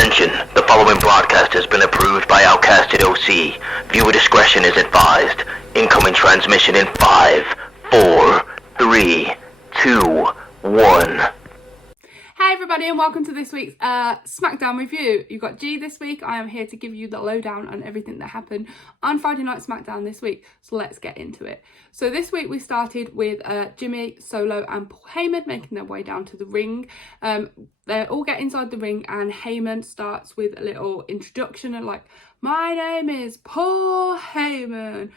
Attention, the following broadcast has been approved by Outcasted OC. Viewer discretion is advised. Incoming transmission in 5, 4, 3, 2, 1. Hey everybody and welcome to this week's Smackdown review. You've got G this week. I am here to give you the lowdown on everything that happened on Friday Night Smackdown this week. So let's get into it. So this week we started with Jimmy, Solo and Paul Heyman making their way down to the ring. They all get inside the ring and Heyman starts with a little introduction and like, my name is Paul Heyman.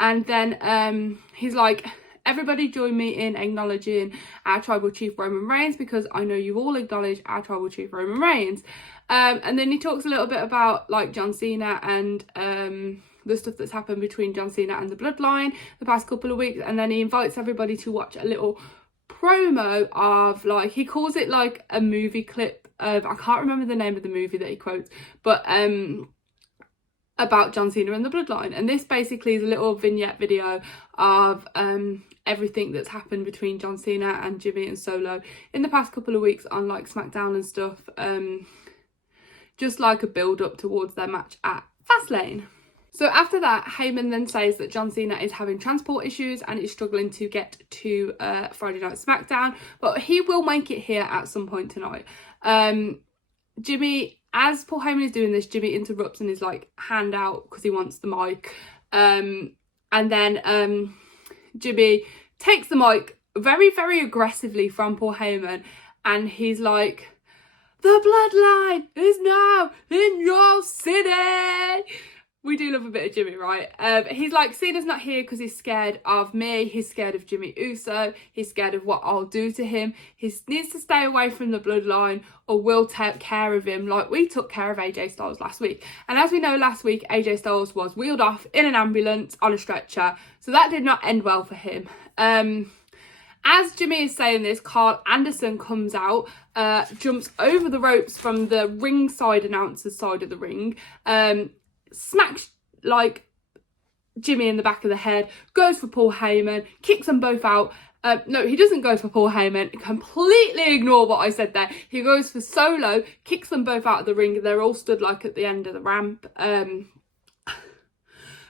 And then he's like, everybody join me in acknowledging our tribal chief Roman Reigns because I know you all acknowledge our tribal chief Roman Reigns. And then he talks a little bit about like John Cena and the stuff that's happened between John Cena and the Bloodline the past couple of weeks. And then he invites everybody to watch a little promo of like, he calls it like a movie clip of, I can't remember the name of the movie that he quotes, but about John Cena and the Bloodline. And this basically is a little vignette video of everything that's happened between John Cena and Jimmy and Solo in the past couple of weeks on like Smackdown and stuff, just like a build up towards their match at FASTLANE. So after that, Heyman then says that John Cena is having transport issues and is struggling to get to Friday Night Smackdown, but he will make it here at some point tonight. Jimmy, as Paul Heyman is doing this, Jimmy interrupts and is like, hand out because he wants the mic. And then Jimmy takes the mic very, very aggressively from Paul Heyman and he's like, the Bloodline is now in your city. We do love a bit of Jimmy, right? He's like, Cena's not here because he's scared of me. He's scared of Jimmy Uso. He's scared of what I'll do to him. He needs to stay away from the Bloodline or we'll take care of him like we took care of AJ Styles last week. And as we know, last week, AJ Styles was wheeled off in an ambulance on a stretcher. So that did not end well for him. As Jimmy is saying this, Carl Anderson comes out, jumps over the ropes from the ringside announcer's side of the ring, smacks like Jimmy in the back of the head, goes for Paul Heyman, kicks them both out. No, he doesn't go for Paul Heyman. Completely ignore what I said there. He goes for Solo, kicks them both out of the ring. They're all stood like at the end of the ramp.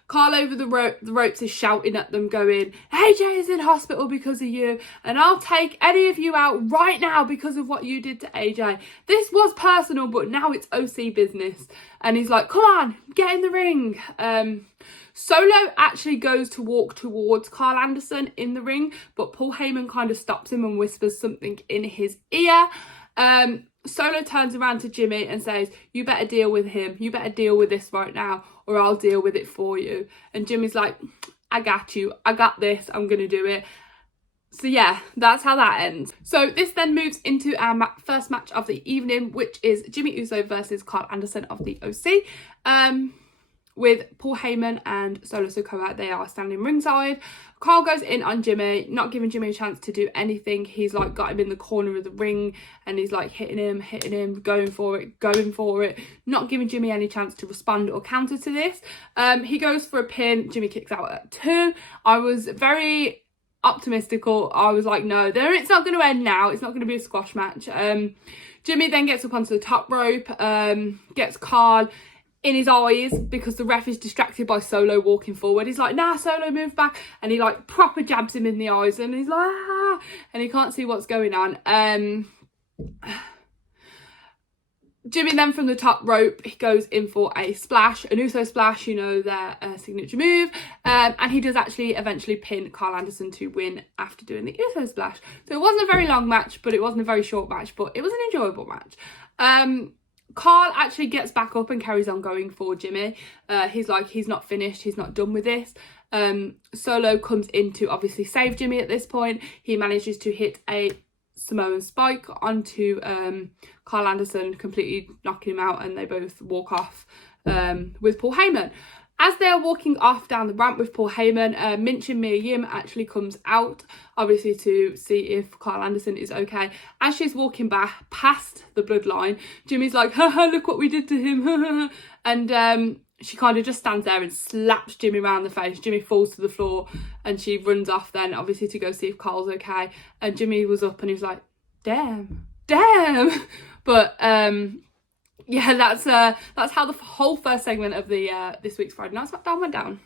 Carl over the ropes is shouting at them going, AJ is in hospital because of you and I'll take any of you out right now because of what you did to AJ. This was personal but now it's OC business. And he's like, come on, get in the ring. Solo actually goes to walk towards Carl Anderson in the ring, but Paul Heyman kind of stops him and whispers something in his ear. Solo turns around to Jimmy and says, you better deal with him. You better deal with this right now or I'll deal with it for you. And Jimmy's like, I got you. I got this. I'm going to do it. So yeah, that's how that ends. So this then moves into our first match of the evening, which is Jimmy Uso versus Carl Anderson of the OC. With Paul Heyman and Solo Sikoa, they are standing ringside. Carl goes in on Jimmy, not giving Jimmy a chance to do anything. He's like got him in the corner of the ring and he's like hitting him, going for it, not giving Jimmy any chance to respond or counter to this. He goes for a pin. Jimmy kicks out at 2. I was very optimistical. I was like, no, it's not going to end now. It's not going to be a squash match. Jimmy then gets up onto the top rope, gets Carl in his eyes because the ref is distracted by Solo walking forward. He's like, nah, Solo, move back. And he like proper jabs him in the eyes and he's like, ah, and he can't see what's going on. Jimmy then from the top rope, he goes in for a splash, an Uso splash, you know, their signature move. And he does actually eventually pin Carl Anderson to win after doing the Uso splash. So it wasn't a very long match, but it wasn't a very short match, but it was an enjoyable match. Carl actually gets back up and carries on going for Jimmy. He's like, he's not finished. He's not done with this. Solo comes in to obviously save Jimmy at this point. He manages to hit a Samoan spike onto Carl Anderson, completely knocking him out, and they both walk off with Paul Heyman. As they're walking off down the ramp with Paul Heyman, Minchin Mia Yim actually comes out, obviously to see if Carl Anderson is okay. As she's walking back past the Bloodline, Jimmy's like, haha, look what we did to him, and she kind of just stands there and slaps Jimmy around the face. Jimmy falls to the floor and she runs off then, obviously, to go see if Carl's okay. And Jimmy was up and he was like, damn. But yeah, that's how the whole first segment of the this week's Friday Night Smackdown went down.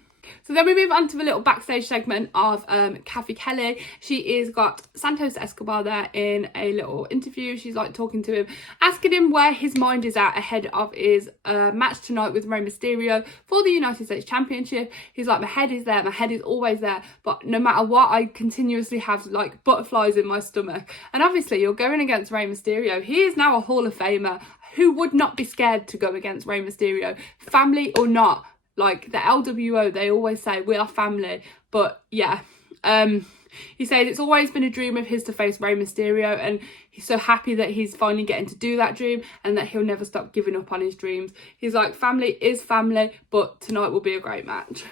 So then we move on to a little backstage segment of Kathy Kelly. She is got Santos Escobar there in a little interview. She's like talking to him, asking him where his mind is at ahead of his match tonight with Rey Mysterio for the United States Championship. He's like, my head is there, my head is always there, but no matter what, I continuously have like butterflies in my stomach. And obviously you're going against Rey Mysterio. He is now a Hall of Famer. Who would not be scared to go against Rey Mysterio, family or not? Like the LWO, they always say we are family, but yeah. He says it's always been a dream of his to face Rey Mysterio, and he's so happy that he's finally getting to do that dream and that he'll never stop giving up on his dreams. He's like, family is family, but tonight will be a great match.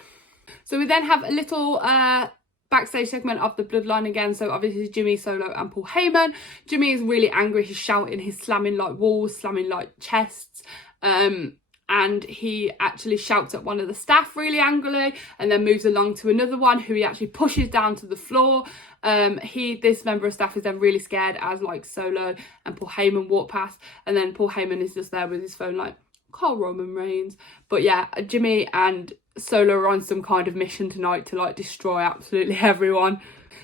So we then have a little backstage segment of the Bloodline again. So obviously Jimmy, Solo and Paul Heyman. Jimmy is really angry, he's shouting, he's slamming like walls, slamming like chests, and he actually shouts at one of the staff really angrily and then moves along to another one who he actually pushes down to the floor. This member of staff is then really scared as like Solo and Paul Heyman walk past, and then Paul Heyman is just there with his phone like, call Roman Reigns. But yeah, Jimmy and Solo are on some kind of mission tonight to like destroy absolutely everyone.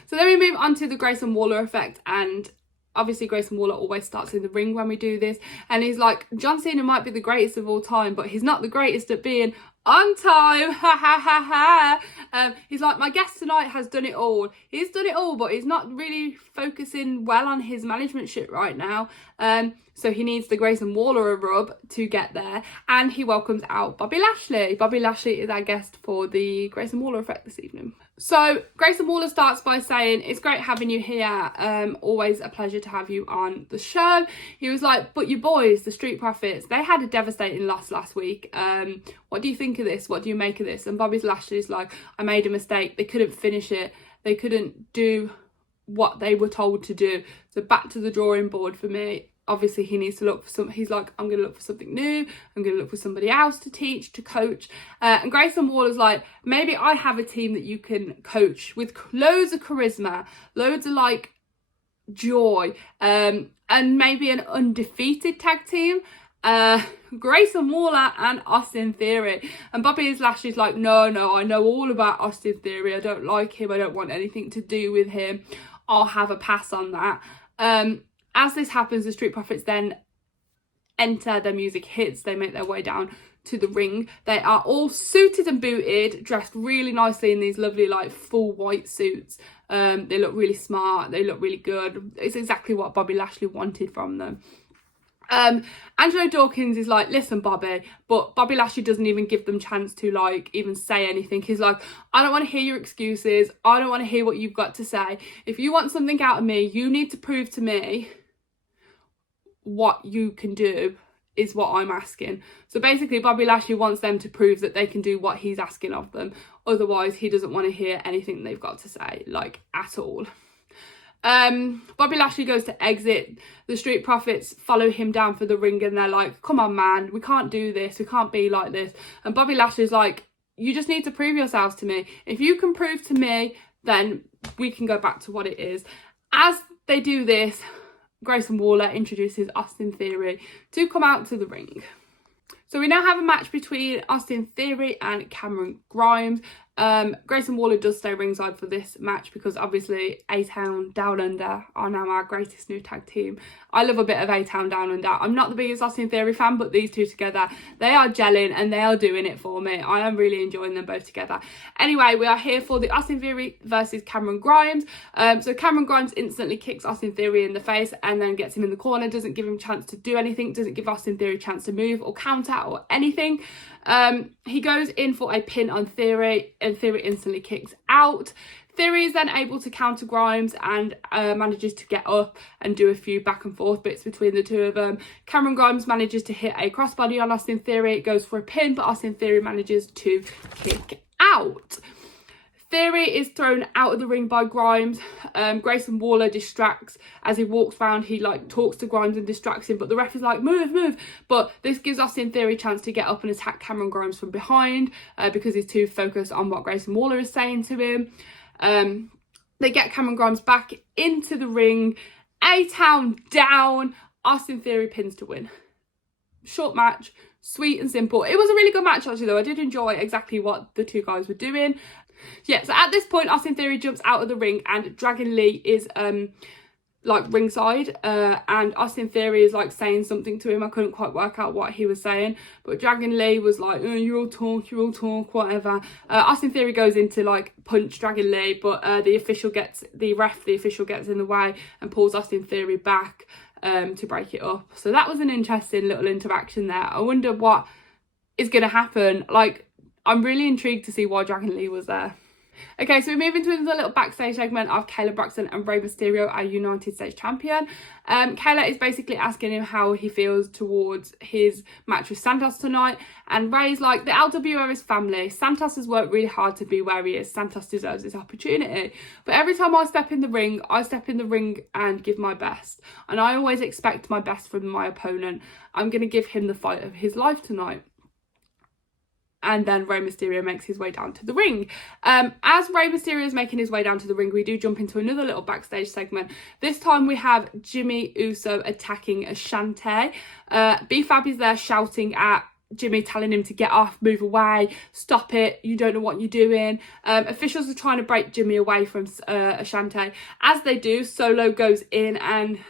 So then we move on to the Grayson Waller effect, and obviously Grayson Waller always starts in the ring when we do this, and he's like, John Cena might be the greatest of all time, but he's not the greatest at being on time, ha ha ha ha. He's like, my guest tonight has done it all. He's done it all, but he's not really focusing well on his management shit right now. So he needs the Grayson Waller rub to get there, and he welcomes out Bobby Lashley. Bobby Lashley is our guest for the Grayson Waller effect this evening. So Grayson Waller starts by saying, it's great having you here, always a pleasure to have you on the show. He was like, but your boys, the Street Profits, they had a devastating loss last week. What do you think of this? What do you make of this? And Bobby Lashley's like, I made a mistake, they couldn't finish it, they couldn't do what they were told to do, so back to the drawing board for me. Obviously he needs to look for something. He's like, I'm going to look for something new. I'm going to look for somebody else to teach, to coach. And Grayson Waller's like, maybe I have a team that you can coach with loads of charisma, loads of like joy, and maybe an undefeated tag team. Grayson Waller and Austin Theory. And Bobby Lashley's like, no, I know all about Austin Theory. I don't like him. I don't want anything to do with him. I'll have a pass on that. As this happens, the Street Profits then enter, their music hits, they make their way down to the ring. They are all suited and booted, dressed really nicely in these lovely like full white suits. They look really smart, they look really good. It's exactly what Bobby Lashley wanted from them. Angelo Dawkins is like, listen Bobby, but Bobby Lashley doesn't even give them chance to like even say anything. He's like, I don't want to hear your excuses, I don't want to hear what you've got to say. If you want something out of me, you need to prove to me what you can do is what I'm asking. So basically Bobby Lashley wants them to prove that they can do what he's asking of them, otherwise he doesn't want to hear anything they've got to say, like at all. Bobby Lashley goes to exit. The Street Profits follow him down for the ring and they're like, come on man, we can't do this, we can't be like this. And Bobby Lashley's like, you just need to prove yourselves to me. If you can prove to me, then we can go back to what it is. As they do this, Grayson Waller introduces Austin Theory to come out to the ring. So we now have a match between Austin Theory and Cameron Grimes. Grayson Waller does stay ringside for this match because obviously A-Town Down Under are now our greatest new tag team. I love a bit of A-Town Down Under. I'm not the biggest Austin Theory fan, but these two together, they are gelling and they are doing it for me. I am really enjoying them both together. Anyway, we are here for the Austin Theory versus Cameron Grimes. So Cameron Grimes instantly kicks Austin Theory in the face and then gets him in the corner, doesn't give him a chance to do anything, doesn't give Austin Theory a chance to move or counter or anything. He goes in for a pin on Theory and Theory instantly kicks out. Theory is then able to counter Grimes and manages to get up and do a few back and forth bits between the two of them. Cameron Grimes manages to hit a crossbody on Austin Theory. It goes for a pin, but Austin Theory manages to kick out. Theory is thrown out of the ring by Grimes. Grayson Waller distracts as he walks around. He like talks to Grimes and distracts him, but the ref is like, move. But this gives Austin Theory a chance to get up and attack Cameron Grimes from behind because he's too focused on what Grayson Waller is saying to him. They get Cameron Grimes back into the ring. A-Town down. Austin Theory pins to win. short match, sweet and simple. It was a really good match actually though. I did enjoy exactly what the two guys were doing. Yeah, so at this point Austin Theory jumps out of the ring and Dragon Lee is like ringside, and Austin Theory is like saying something to him. I couldn't quite work out what he was saying, but Dragon Lee was like, oh, you all talk, whatever. Austin Theory goes in to like punch Dragon Lee, but the official gets in the way and pulls Austin Theory back to break it up. So that was an interesting little interaction there. I wonder what is going to happen. Like, I'm really intrigued to see why Dragon Lee was there. Okay, so we move into the little backstage segment of Kayla Braxton and Rey Mysterio, our United States champion. Kayla is basically asking him how he feels towards his match with Santos tonight, and Rey's like, the LWO is family. Santos has worked really hard to be where he is. Santos deserves this opportunity. But every time I step in the ring and give my best. And I always expect my best from my opponent. I'm going to give him the fight of his life tonight. And then Rey Mysterio makes his way down to the ring. As Rey Mysterio is making his way down to the ring, we do jump into another little backstage segment. This time we have Jimmy Uso attacking Ashante. B-Fab is there shouting at Jimmy, telling him to get off, move away, stop it, you don't know what you're doing. Officials are trying to break Jimmy away from Ashante. As they do, Solo goes in and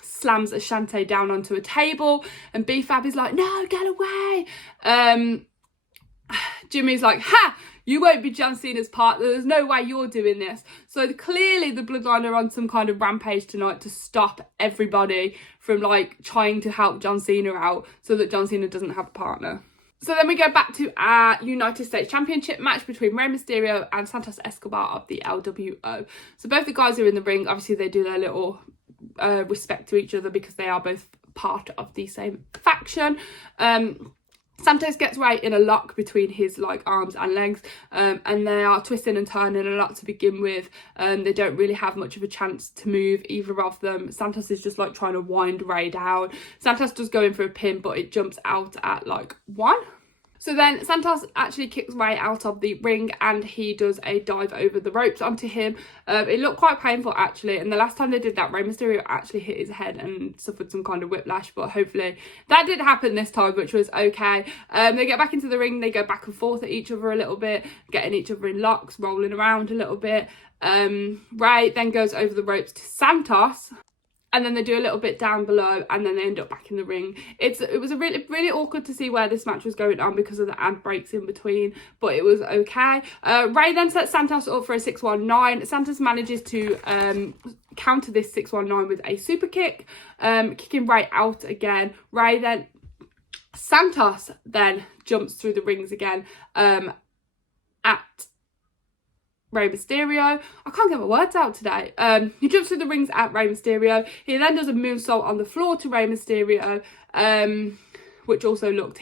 slams Ashante down onto a table, and B-Fab is like, no, get away. Jimmy's like, ha, you won't be John Cena's partner, there's no way you're doing this. So clearly the Bloodline are on some kind of rampage tonight to stop everybody from like trying to help John Cena out so that John Cena doesn't have a partner. So then we go back to our United States Championship match between Rey Mysterio and Santos Escobar of the LWO. So both the guys are in the ring. Obviously they do their little respect to each other because they are both part of the same faction. Santos gets Rey in a lock between his like arms and legs, and they are twisting and turning a lot to begin with. They don't really have much of a chance to move, either of them. Santos is just like trying to wind Rey down. Santos does go in for a pin, but it jumps out at like 1. So then Santos actually kicks Rey out of the ring and he does a dive over the ropes onto him. It looked quite painful actually, and the last time they did that, Rey Mysterio actually hit his head and suffered some kind of whiplash, but hopefully that didn't happen this time, which was okay. They get back into the ring, they go back and forth at each other a little bit, getting each other in locks, rolling around a little bit. Rey then goes over the ropes to Santos, and then they do a little bit down below, and then they end up back in the ring. It was a really awkward to see where this match was going on because of the ad breaks in between, but it was okay. Rey then sets Santos up for a 619. Santos manages to counter this 619 with a super kick, kicking Rey out again. Santos then jumps through the rings again at Rey Mysterio. I can't get my words out today. He jumps through the rings at Rey Mysterio. He then does a moonsault on the floor to Rey Mysterio, which also looked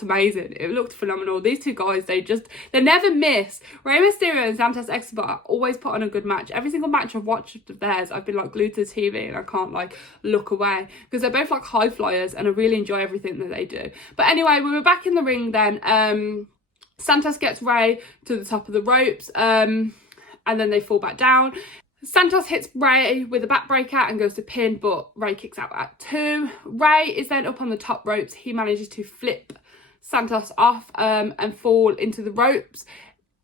amazing. It looked phenomenal. These two guys, they never miss. Rey Mysterio and Santos Escobar always put on a good match. Every single match I've watched of theirs, I've been like glued to the TV and I can't like look away because they're both like high flyers and I really enjoy everything that they do. But anyway, we were back in the ring then. Santos gets Rey to the top of the ropes, and then they fall back down. Santos hits Rey with a backbreaker and goes to pin, but Rey kicks out at 2. Rey is then up on the top ropes. He manages to flip Santos off and fall into the ropes,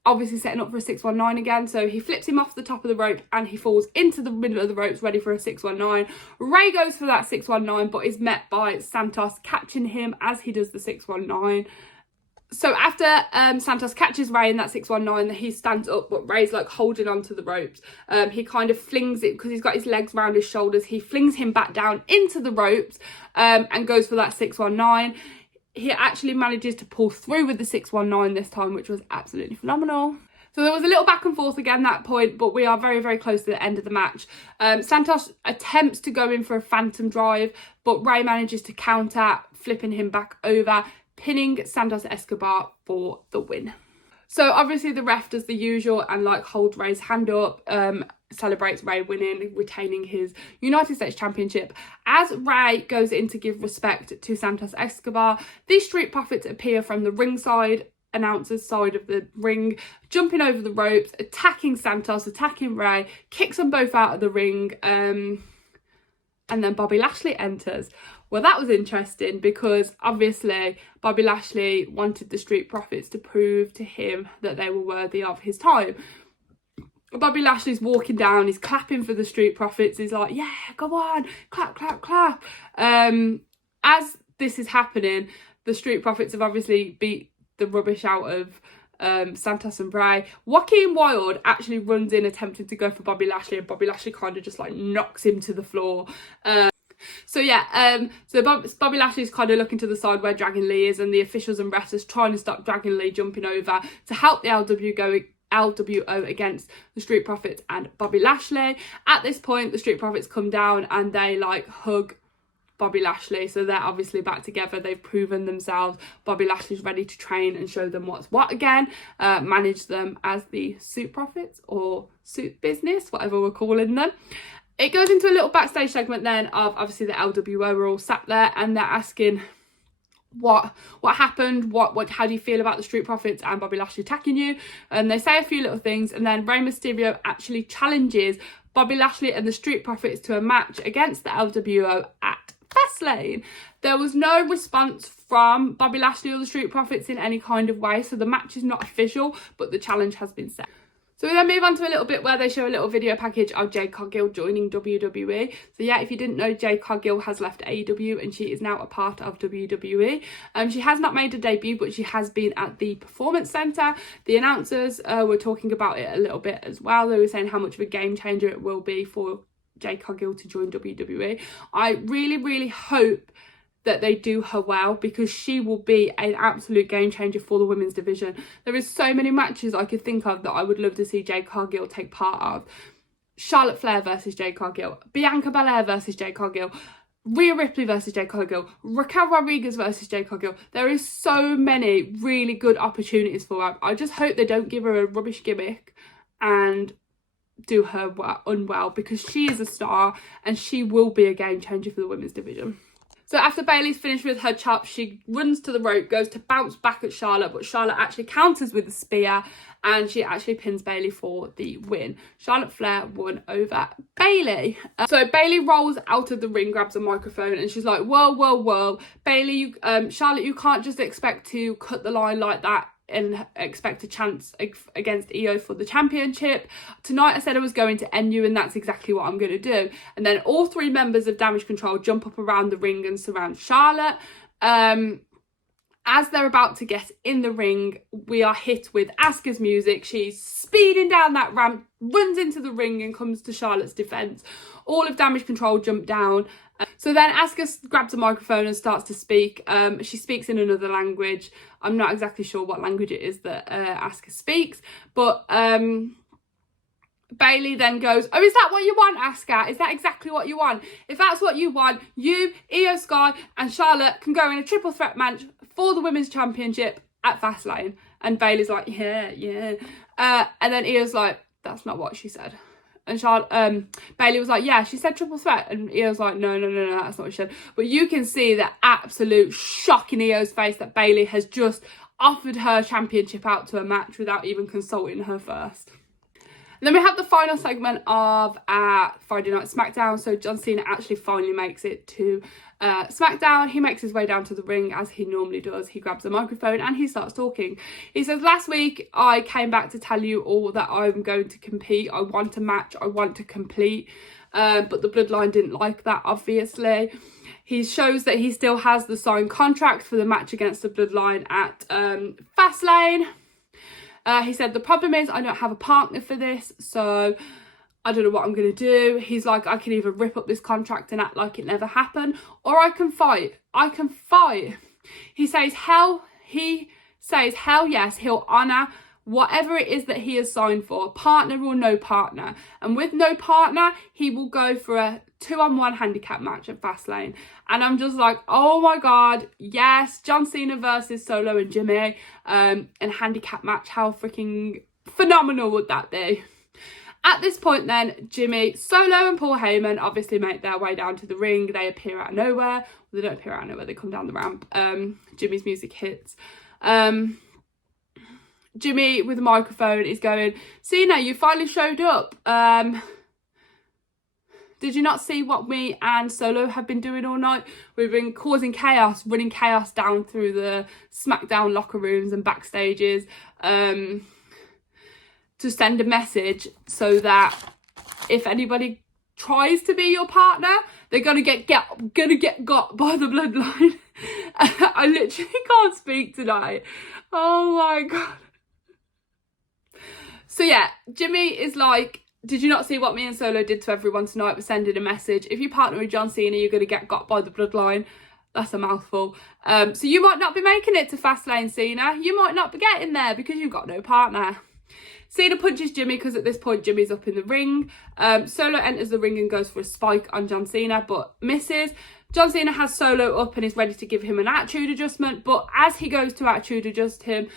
obviously setting up for a 619 again. So he flips him off the top of the rope and he falls into the middle of the ropes ready for a 619. Rey goes for that 619 but is met by Santos catching him as he does the 619. So after Santos catches Rey in that 619, he stands up, but Rey's like holding onto the ropes. He kind of flings it, because he's got his legs around his shoulders, he flings him back down into the ropes and goes for that 619. He actually manages to pull through with the 619 this time, which was absolutely phenomenal. So there was a little back and forth again at that point, but we are very, very close to the end of the match. Santos attempts to go in for a phantom drive, but Rey manages to counter, flipping him back over, pinning Santos Escobar for the win. So obviously the ref does the usual and like holds Rey's hand up, celebrates Rey winning, retaining his United States Championship. As Rey goes in to give respect to Santos Escobar, these Street Profits appear from the ringside announcer's side of the ring, jumping over the ropes, attacking Santos, attacking Rey, kicks them both out of the ring, and then Bobby Lashley enters. Well, that was interesting because obviously Bobby Lashley wanted the Street Profits to prove to him that they were worthy of his time. Bobby Lashley's walking down, he's clapping for the Street Profits, he's like, yeah, go on, clap, clap, clap. As this is happening, the Street Profits have obviously beat the rubbish out of Santos and Bray. Joaquin Wilde actually runs in attempting to go for Bobby Lashley, and Bobby Lashley kind of just like knocks him to the floor. So Bobby Lashley's kind of looking to the side where Dragon Lee is, and the officials and wrestlers trying to stop Dragon Lee jumping over to help the LWO against the Street Profits and Bobby Lashley. At this point, the Street Profits come down and they like hug Bobby Lashley, so they're obviously back together. They've proven themselves. Bobby Lashley's ready to train and show them what's what again, manage them as the Suit Profits or Suit Business, whatever we're calling them. It goes into a little backstage segment then of obviously the LWO are all sat there and they're asking what happened, how do you feel about the Street Profits and Bobby Lashley attacking you, and they say a few little things, and then Rey Mysterio actually challenges Bobby Lashley and the Street Profits to a match against the LWO at FASTLANE. There was no response from Bobby Lashley or the Street Profits in any kind of way, so the match is not official, but the challenge has been set. So we then move on to a little bit where they show a little video package of Jade Cargill joining WWE. So yeah, if you didn't know, Jade Cargill has left AEW and she is now a part of WWE. She has not made a debut, but she has been at the Performance Center. The announcers were talking about it a little bit as well. They were saying how much of a game changer it will be for Jade Cargill to join WWE. I really, really hope that they do her well, because she will be an absolute game changer for the women's division. There is so many matches I could think of that I would love to see Jade Cargill take part of. Charlotte Flair versus Jade Cargill, Bianca Belair versus Jade Cargill, Rhea Ripley versus Jade Cargill, Raquel Rodriguez versus Jade Cargill. There is so many really good opportunities for her. I just hope they don't give her a rubbish gimmick and do her unwell, because she is a star and she will be a game changer for the women's division. So after Bayley's finished with her chop, she runs to the rope, goes to bounce back at Charlotte, but Charlotte actually counters with a spear and she actually pins Bayley for the win. Charlotte Flair won over Bayley. So Bayley rolls out of the ring, grabs a microphone, and she's like, whoa, Bayley, Charlotte, you can't just expect to cut the line like that and expect a chance against Io for the championship. Tonight I said I was going to end you, and that's exactly what I'm going to do. And then all three members of Damage Control jump up around the ring and surround Charlotte. As they're about to get in the ring, we are hit with Asuka's music. She's speeding down that ramp, runs into the ring and comes to Charlotte's defence. All of Damage Control jump down. So then Asuka grabs a microphone and starts to speak. She speaks in another language. I'm not exactly sure what language it is that Asuka speaks. But Bayley then goes, oh, is that what you want, Asuka? Is that exactly what you want? If that's what you want, you, Io Sky and Charlotte can go in a triple threat match for the Women's Championship at Fastlane. And Bayley's like, yeah. And then Io's like, that's not what she said. And Bayley was like, yeah, she said triple threat. And Io's like, no, that's not what she said. But you can see the absolute shock in Io's face that Bayley has just offered her championship out to a match without even consulting her first. And then we have the final segment of Friday Night Smackdown. So John Cena actually finally makes it to Smackdown. He makes his way down to the ring as he normally does. He grabs a microphone and he starts talking. He says, last week I came back to tell you all that I'm going to compete. I want a match. I want to complete. But the Bloodline didn't like that, obviously. He shows that he still has the signed contract for the match against the Bloodline at Fastlane. He said, the problem is I don't have a partner for this, so I don't know what I'm going to do. He's like, I can either rip up this contract and act like it never happened, or I can fight. He says, hell yes, he'll honour whatever it is that he has signed for, partner or no partner. And with no partner, he will go for a 2-on-1 handicap match at Fastlane. And I'm just like, oh my God, yes, John Cena versus Solo and Jimmy, and handicap match. How freaking phenomenal would that be? At this point then, Jimmy, Solo and Paul Heyman obviously make their way down to the ring. They appear out of nowhere. Well, they don't appear out of nowhere, they come down the ramp. Jimmy's music hits. Jimmy with a microphone is going, Cena, you finally showed up. Did you not see what me and Solo have been doing all night? We've been causing chaos, running chaos down through the Smackdown locker rooms and backstages to send a message so that if anybody tries to be your partner, they're gonna get got by the bloodline. I literally can't speak tonight. Oh my god. So yeah, Jimmy is like, did you not see what me and Solo did to everyone tonight? We're sending a message. If you partner with John Cena, you're gonna get got by the bloodline. That's a mouthful. So you might not be making it to Fastlane, Cena. You might not be getting there because you've got no partner. Cena punches Jimmy because at this point Jimmy's up in the ring. Solo enters the ring and goes for a spike on John Cena but misses. John Cena has Solo up and is ready to give him an attitude adjustment, but as he goes to attitude adjust him,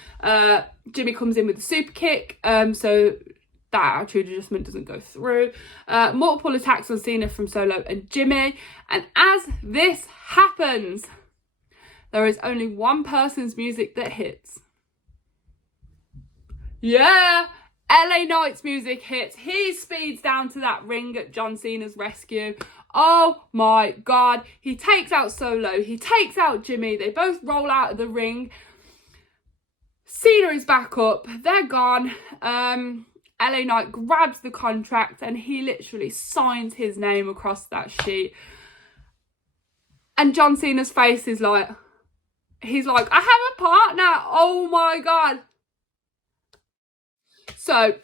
Jimmy comes in with a super kick, so that attitude adjustment doesn't go through. Multiple attacks on Cena from Solo and Jimmy, and as this happens, there is only one person's music that hits. Yeah! LA Knight's music hits. He speeds down to that ring at John Cena's rescue. Oh my god. He takes out Solo. He takes out Jimmy. They both roll out of the ring. Cena is back up. They're gone. LA Knight grabs the contract and he literally signs his name across that sheet. And John Cena's face is like, he's like, I have a partner. Oh my god. So,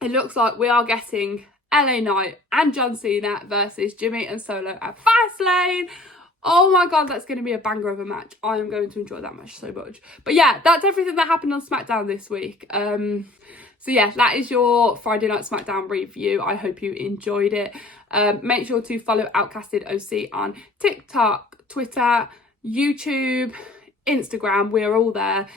it looks like we are getting LA Knight and John Cena versus Jimmy and Solo at Fastlane. Oh my god, that's going to be a banger of a match. I am going to enjoy that match so much. But yeah, that's everything that happened on SmackDown this week. So yeah, that is your Friday Night SmackDown review. I hope you enjoyed it. Make sure to follow Outcasted OC on TikTok, Twitter, YouTube, Instagram. We're all there.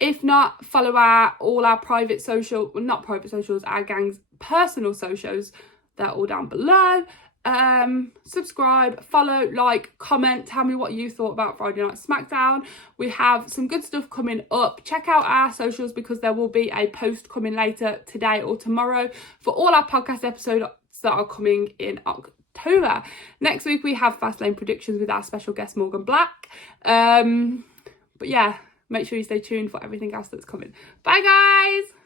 If not, follow all our private social, well, not private socials, our gang's personal socials. They're all down below. Subscribe, follow, like, comment, tell me what you thought about Friday Night SmackDown. We have some good stuff coming up. Check out our socials because there will be a post coming later today or tomorrow for all our podcast episodes that are coming in October. Next week we have Fastlane predictions with our special guest Morgan Black. But yeah, make sure you stay tuned for everything else that's coming. Bye guys!